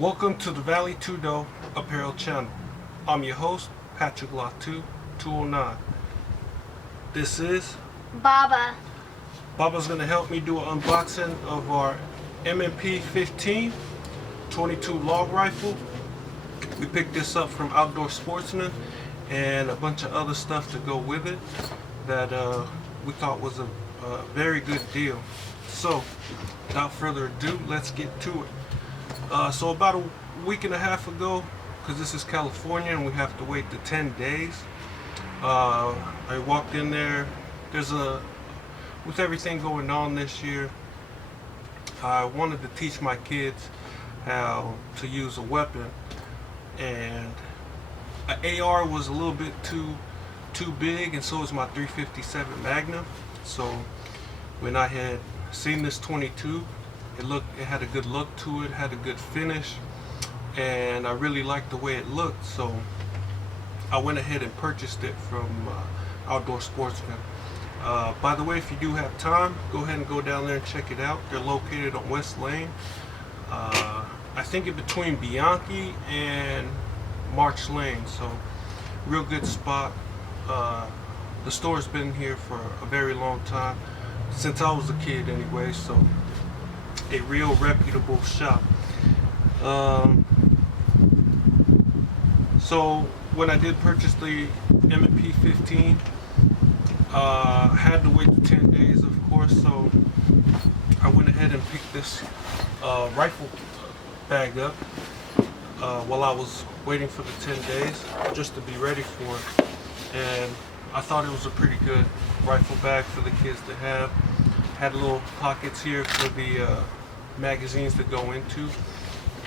Welcome to the Valley Tudo Apparel channel. I'm your host, Patrick Latu, 209. This is BABBAH. Baba's going to help me do an unboxing of our M&P 15 22 log rifle. We picked this up from Outdoor Sportsman and a bunch of other stuff to go with it that we thought was a very good deal. So, without further ado, let's get to it. So about a week and a half ago, because this is California and we have to wait the 10 days, I walked in there. With everything going on this year, I wanted to teach my kids how to use a weapon, and an AR was a little bit too big, and so was my 357 Magnum. So when I had seen this 22, it had a good look to it, had a good finish, and I really liked the way it looked, so I went ahead and purchased it from Outdoor Sportsman. By the way, if you do have time, go ahead and go down there and check it out. They're located on West Lane, I think in between Bianchi and March Lane, so real good spot. The store's been here for a very long time, since I was a kid anyway, so a real reputable shop. So when I did purchase the M&P 15, had to wait 10 days, of course, so I went ahead and picked this rifle bag up while I was waiting for the 10 days, just to be ready for it. And I thought it was a pretty good rifle bag for the kids to have. Had little pockets here for the magazines to go into.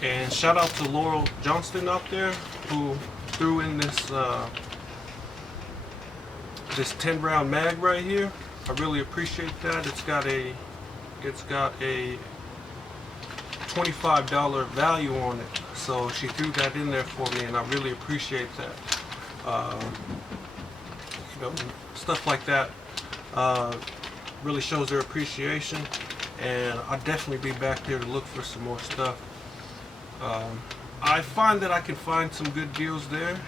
And shout out to Laurel Johnston out there who threw in this 10-round mag right here. I really appreciate that. It's got a $25 value on it, so she threw that in there for me, and I really appreciate that. Stuff like that really shows their appreciation, and I'll definitely be back there to look for some more stuff. I find that I can find some good deals there.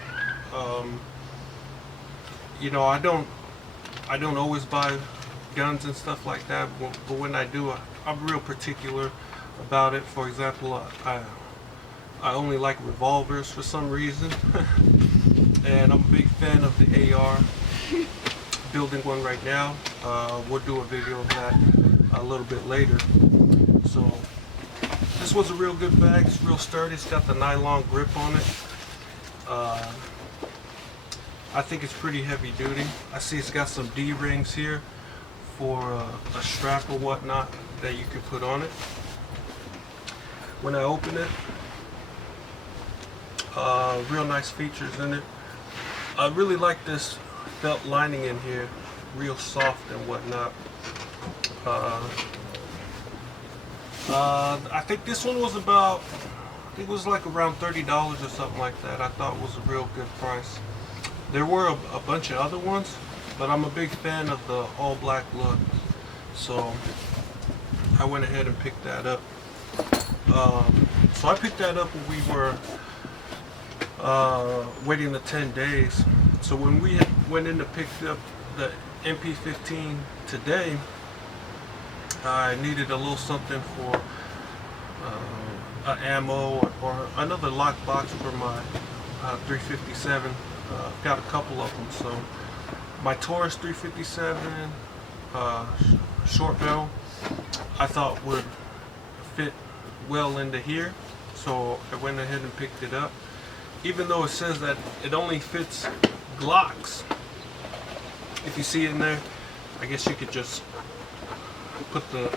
I don't always buy guns and stuff like that, but when I do, I'm real particular about it. For example, I only like revolvers for some reason, and I'm a big fan of the AR. Building one right now. We'll do a video of that a little bit later. So this was a real good bag. It's real sturdy. It's got the nylon grip on it. I think it's pretty heavy duty. I see it's got some D-rings here for a strap or whatnot that you can put on it. When I open it, real nice features in it. I really like this felt lining in here, real soft and whatnot. I think this one was about, I think it was like around $30 or something like that. I thought it was a real good price. There were a bunch of other ones, but I'm a big fan of the all black look, so I went ahead and picked that up. So I picked that up when we were waiting the 10 days. So when we went in to pick up the MP15 today, I needed a little something for ammo or another lockbox for my 357. I've got a couple of them. So my Taurus 357 short barrel, I thought would fit well into here, so I went ahead and picked it up. Even though it says that it only fits Glocks, if you see in there, I guess you could just put the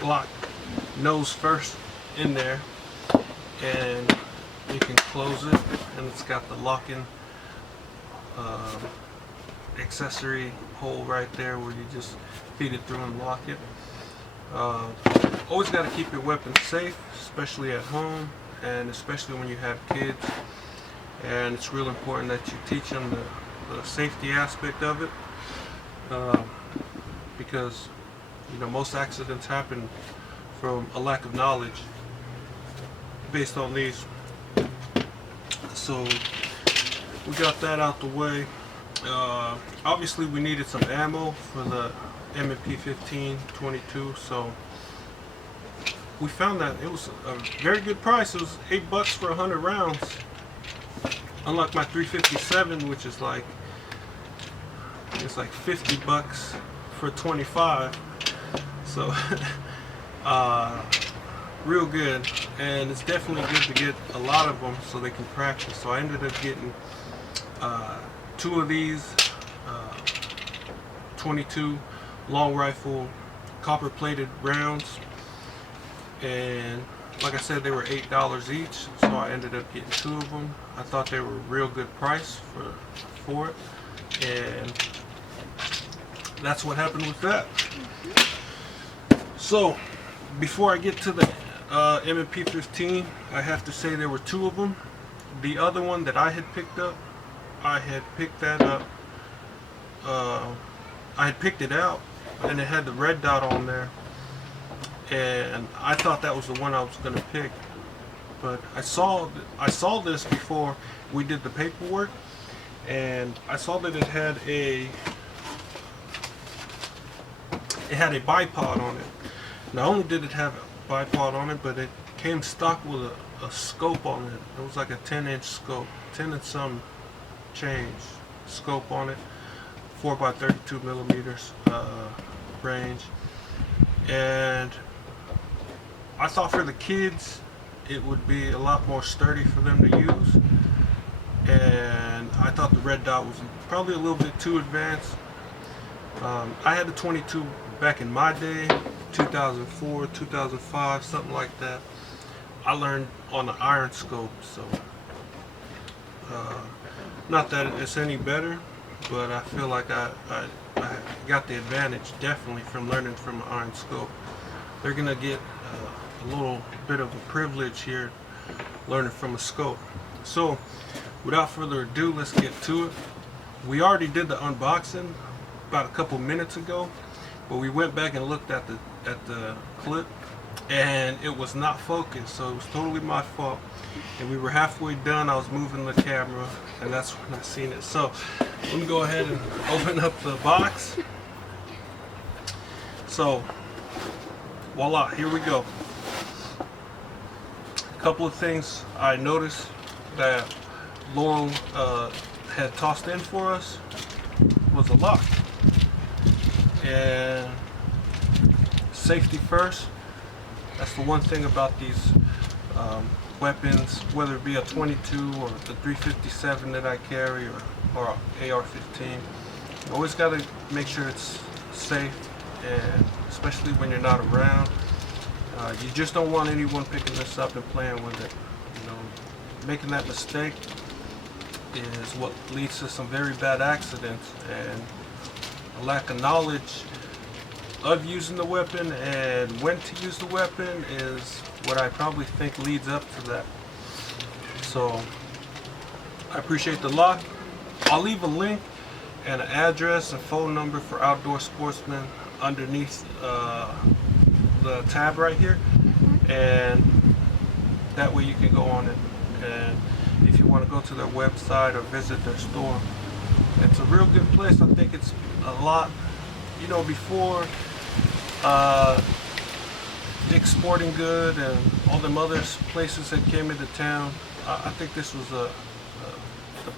Glock nose first in there, and you can close it, and it's got the locking accessory hole right there where you just feed it through and lock it. Always got to keep your weapon safe, especially at home, and especially when you have kids. And it's real important that you teach them the safety aspect of it, because most accidents happen from a lack of knowledge. based on these. So we got that out the way. Obviously we needed some ammo for the M&P 15-22, so we found that it was a very good price. It was $8 for 100 rounds, unlike my 357, which is like, it's like $50 for 25. So real good, and it's definitely good to get a lot of them so they can practice. So I ended up getting 2 of these 22 long rifle copper plated rounds, and like I said, they were $8 each, so I ended up getting 2 of them. I thought they were a real good price for it, and that's what happened with that. So before I get to the M&P 15, I have to say there were 2 of them. The other one that I had picked up, I had picked that up, I had picked it out, and it had the red dot on there, and I thought that was the one I was going to pick. But I saw this before we did the paperwork, and I saw that it had a bipod on it. Not only did it have a bipod on it, but it came stock with a scope on it. It was like a 10-inch scope, 10 and some change scope on it, 4x32 millimeters range. And I thought for the kids it would be a lot more sturdy for them to use, and I thought the red dot was probably a little bit too advanced. I had the 22 back in my day, 2004, 2005, something like that. I learned on the iron scope, so not that it's any better, but I feel like I got the advantage definitely from learning from the iron scope. They're gonna get a little bit of a privilege here learning from a scope. So without further ado, let's get to it. We already did the unboxing about a couple minutes ago, but we went back and looked at the clip, and it was not focused, so it was totally my fault. And we were halfway done, I was moving the camera, and that's when I seen it. So let me go ahead and open up the box. So voila, here we go. A couple of things I noticed that Laurel had tossed in for us was a lock. And safety first. That's the one thing about these weapons, whether it be a 22 or the 357 that I carry, or AR-15. You always got to make sure it's safe, and especially when you're not around. You just don't want anyone picking this up and playing with it. You know, making that mistake is what leads to some very bad accidents, and a lack of knowledge of using the weapon and when to use the weapon is what I probably think leads up to that. So I appreciate the lock. I'll leave a link and an address and phone number for Outdoor Sportsman underneath the tab right here, and that way you can go on it, and if you want to go to their website or visit their store, it's a real good place. I think it's a lot, you know, before Dick's Sporting Good and all them other places that came into town. I think this was the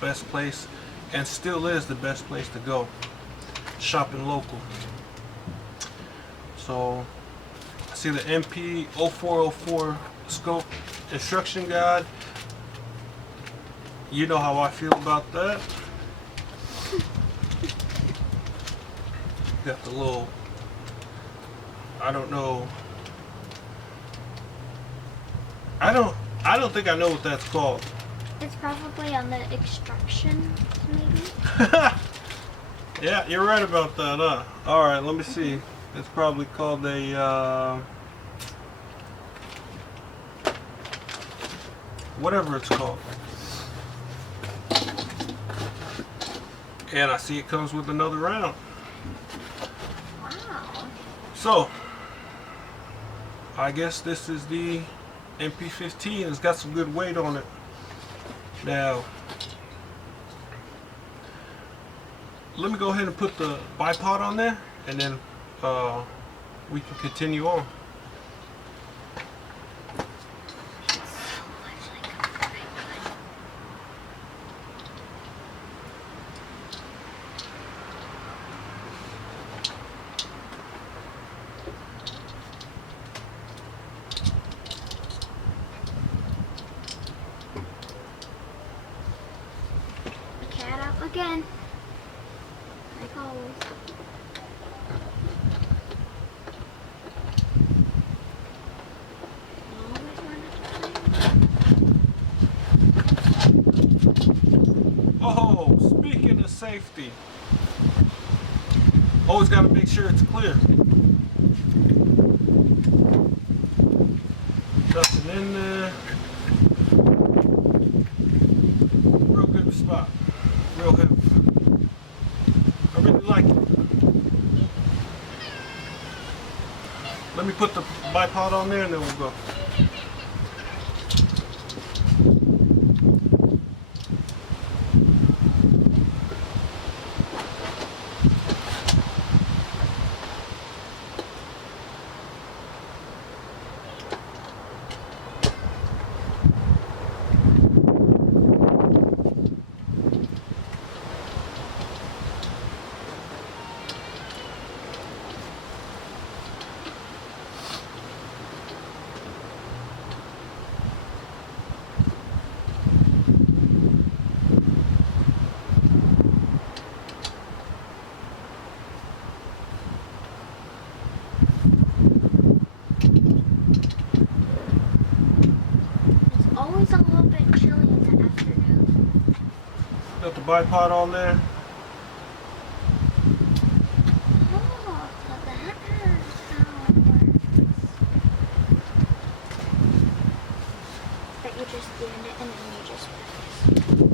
best place, and still is the best place to go shopping local. So I see the MP 0404 scope instruction guide. You know how I feel about that. Got the little, I don't know, I don't think I know what that's called. It's probably on the extraction, maybe. Yeah, you're right about that, huh? All right, let me see. It's probably called a whatever it's called. And I see it comes with another round. Wow. So I guess this is the MP15. It's got some good weight on it. Now, let me go ahead and put the bipod on there, and then we can continue on. Cat up again. Like always. Always run Oh, speaking of safety, always got to make sure it's clear. Nothing in there. Real good spot. Real heavy. I really like it. Let me put the bipod on there and then we'll go. always a little bit chilly in the afternoon. Got the bipod on there. Oh, so that's how it works. But you just bend it and then you just press.